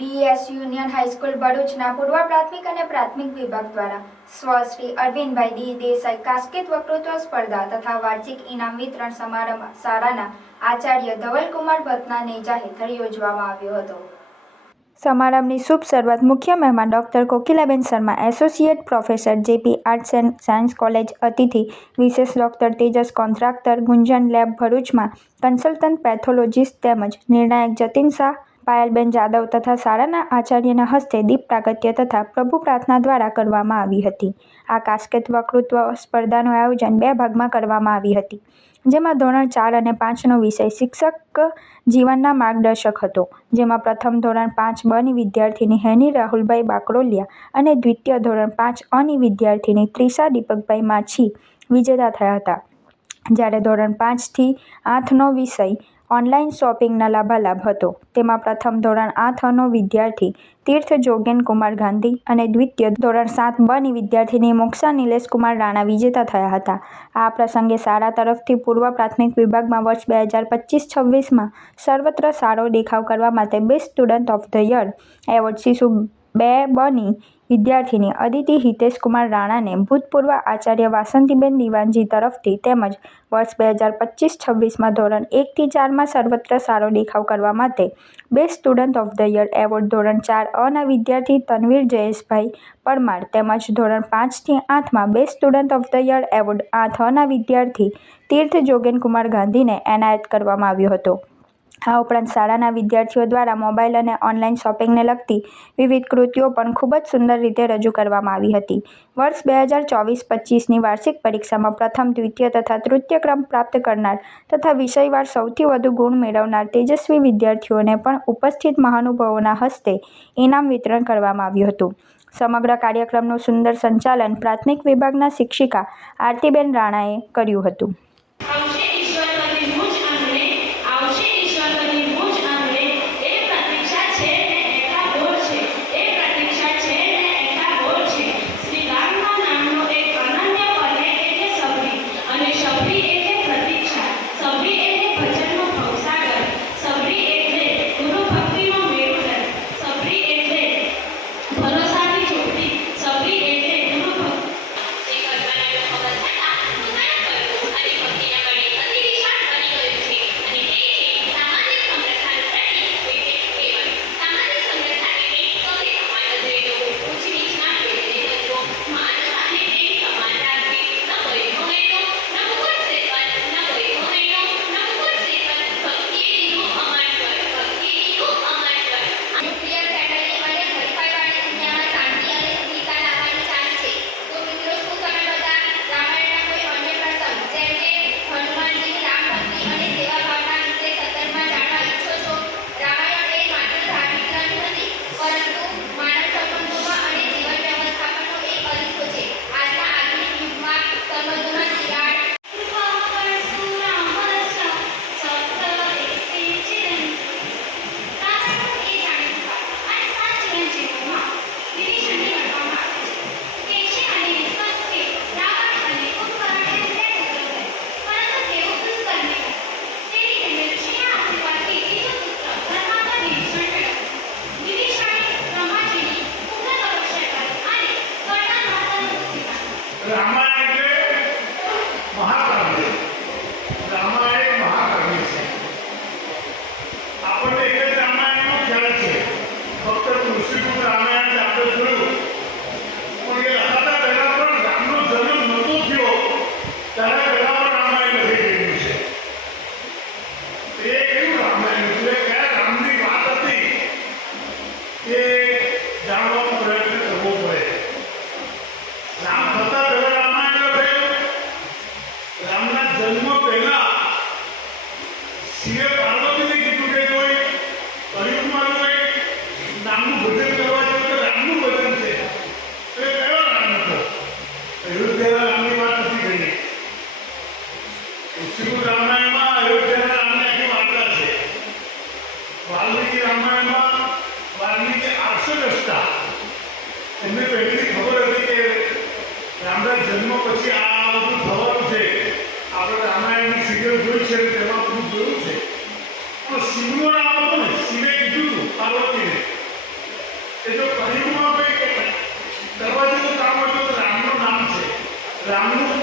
BES union high school ભરૂચના પૂર્વ પ્રાથમિક અને પ્રાથમિક વિભાગ દ્વારા શ્રી અરવિંદભાઈ ડી દેસાઈ કાસ્કેટ વક્તૃત્વ સ્પર્ધા તથા વાર્ષિક ઇનામ વિતરણ સમારંભ શાળાના આચાર્ય ધવલકુમાર ભટ્ટના નેજા હેઠળ યોજવામાં આવ્યો હતો। સમારંભની શુભ શરૂઆત મુખ્ય મહેમાન doctor Kokilaben Sharma, associate professor JP arts and science college, અતિથિ વિશેષ ડોક્ટર તેજસ કોન્ટ્રાક્ટર, ગુંજન લેબ ભરૂચમાં કન્સલ્ટન્ટ પેથોલોજીસ્ટ તેમજ નિર્ણાયક જતીન શાહ, પાયલબેન જાદવ તથા શાળાના આચાર્યના હસ્તે દીપ પ્રાગટ્ય તથા પ્રભુ પ્રાર્થના દ્વારા કરવામાં આવી હતી। આ કાસ્કેટ વક્તૃત્વ સ્પર્ધાનું આયોજન 2 ભાગમાં કરવામાં આવી હતી, જેમાં ધોરણ 4 અને 5નો વિષય શિક્ષક જીવનના માર્ગદર્શક હતો, જેમાં પ્રથમ ધોરણ 5 બ ની વિદ્યાર્થીની હેની રાહુલભાઈ બાકરોલિયા અને દ્વિતીય ધોરણ 5 અ ની વિદ્યાર્થીની ત્રિષા દીપકભાઈ માછી વિજેતા થયા હતા, જ્યારે ધોરણ 5 થી 8નો વિષય ઓનલાઈન શોપિંગના લાભાલાભ હતો। તેમાં પ્રથમ ધોરણ 8 નો વિદ્યાર્થી તીર્થ જોગેન કુમાર ગાંધી અને દ્વિતીય ધોરણ 7 બ ની વિદ્યાર્થીની મોક્ષા નિલેશ કુમાર રાણા વિજેતા થયા હતા। આ પ્રસંગે શાળા તરફથી પૂર્વ પ્રાથમિક વિભાગમાં વર્ષ 2025-26માં સર્વત્ર સારો દેખાવ કરવા માટે best student of the year award શિશુ 2 બ ની વિદ્યાર્થીની અદિતિ હિતેશ કુમાર રાણાને ભૂતપૂર્વ આચાર્ય વાસંતીબેન દિવાનજી તરફથી તેમજ વર્ષ 2025-26માં ધોરણ 1 થી 4માં સર્વત્ર સારો દેખાવ કરવા માટે best student of the year award ધોરણ 4 અ ના વિદ્યાર્થી તનવીર જયેશભાઈ પરમાર તેમજ ધોરણ 5 થી 8માં best student of the year award 8 અ ના વિદ્યાર્થી તીર્થ જોગેન કુમાર ગાંધીને એનાયત કરવામાં આવ્યો હતો। આ ઉપરાંત શાળાના વિદ્યાર્થીઓ દ્વારા મોબાઈલ અને ઓનલાઈન શોપિંગને લગતી વિવિધ કૃતિઓ પણ ખૂબ જ સુંદર રીતે રજૂ કરવામાં આવી હતી। વર્ષ 2024-25ની વાર્ષિક પરીક્ષામાં પ્રથમ, દ્વિતીય તથા તૃતીય ક્રમ પ્રાપ્ત કરનાર તથા વિષયવાર સૌથી વધુ ગુણ મેળવનાર તેજસ્વી વિદ્યાર્થીઓને પણ ઉપસ્થિત મહાનુભાવોના હસ્તે ઇનામ વિતરણ કરવામાં આવ્યું હતું। સમગ્ર કાર્યક્રમનું સુંદર સંચાલન પ્રાથમિક વિભાગના શિક્ષિકા આરતીબેન રાણાએ કર્યું હતું। એમને પહેલેથી ખબર હતી કે રામના જન્મ પછી આ બધું થવાનું છે। આપણે રામાયણની સિરિયલ જોઈ છે, તેમાં બધું જોયું છે, પણ શિવનો નામ હતો ને, શિવે કીધું હતું પાર્વતીને એ જો કળિયુગમાં કોઈ કરવા જેવું કામ હતું તો રામનું નામ છે. રામનું